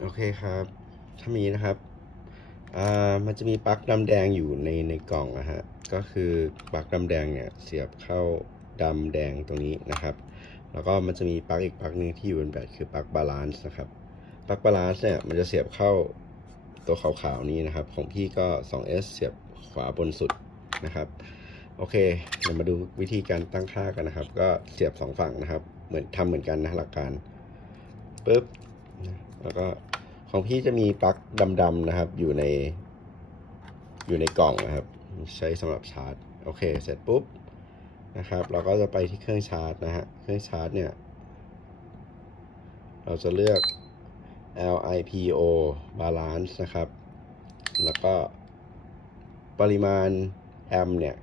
โอเคครับถ้ามีนะครับอ่ามันจะมีปลั๊กดำแดงอยู่ในในกล่องนะฮะก็คือปลั๊กดำแดงเนี่ยเสียบเข้าดำแดงตรงนี้นะครับ แล้วก็มันจะมีปลั๊กอีกปลั๊กหนึ่งที่อยู่บนแบตคือปลั๊กบาลานซ์นะครับปลั๊กบาลานซ์เนี่ยมันจะเสียบเข้าตัวขาวๆนี้นะครับ ของพี่ก็ 2S เสียบขวาบนสุดนะครับ โอเคเดี๋ยวมาดูวิธีการตั้งค่ากันนะครับ ก็เสียบสองฝั่งนะครับ เหมือนทำเหมือนกันนะหลักการปึ๊บ แล้วก็ของพี่จะมีปลั๊กดำๆนะครับ อยู่ใน อยู่ในกล่องนะครับ ใช้สำหรับชาร์จ โอเค เสร็จปุ๊บนะครับ เราก็จะไปที่เครื่องชาร์จนะฮะ เครื่องชาร์จเนี่ย เราจะเลือก LIPO balance นะครับ แล้วก็ปริมาณแอมเนี่ย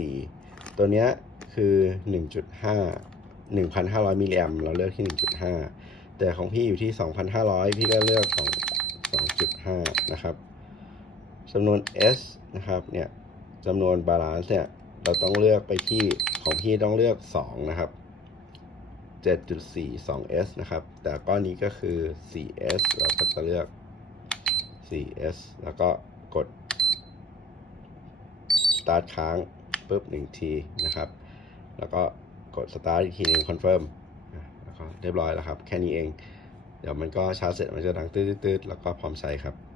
1.4 ตัวเนี้ยคือ 1.5 1,500 มิลลิแอมเราเลือกที่ 1.5 แต่ของพี่อยู่ที่ 2,500 พี่ก็เลือกของ2.5 นะครับจำนวน S นะครับ เนี่ยจำนวนบาลานซ์เนี่ย เราต้องเลือกไปที่ของพี่ต้องเลือก 2 นะครับ 7.42S นะครับ แต่ก้อนนี้ก็คือ 4S เราก็จะเลือก 4S แล้วก็กด start ค้างปุ๊บหนึ่งทีนะครับ แล้วก็กด start อีกทีหนึง confirm อะแล้วก็ เรียบร้อยแล้วครับ แค่นี้เอง เดี๋ยวมันก็ชาร์จเสร็จมันจะดังตืดๆๆแล้วก็พร้อมใช้ครับ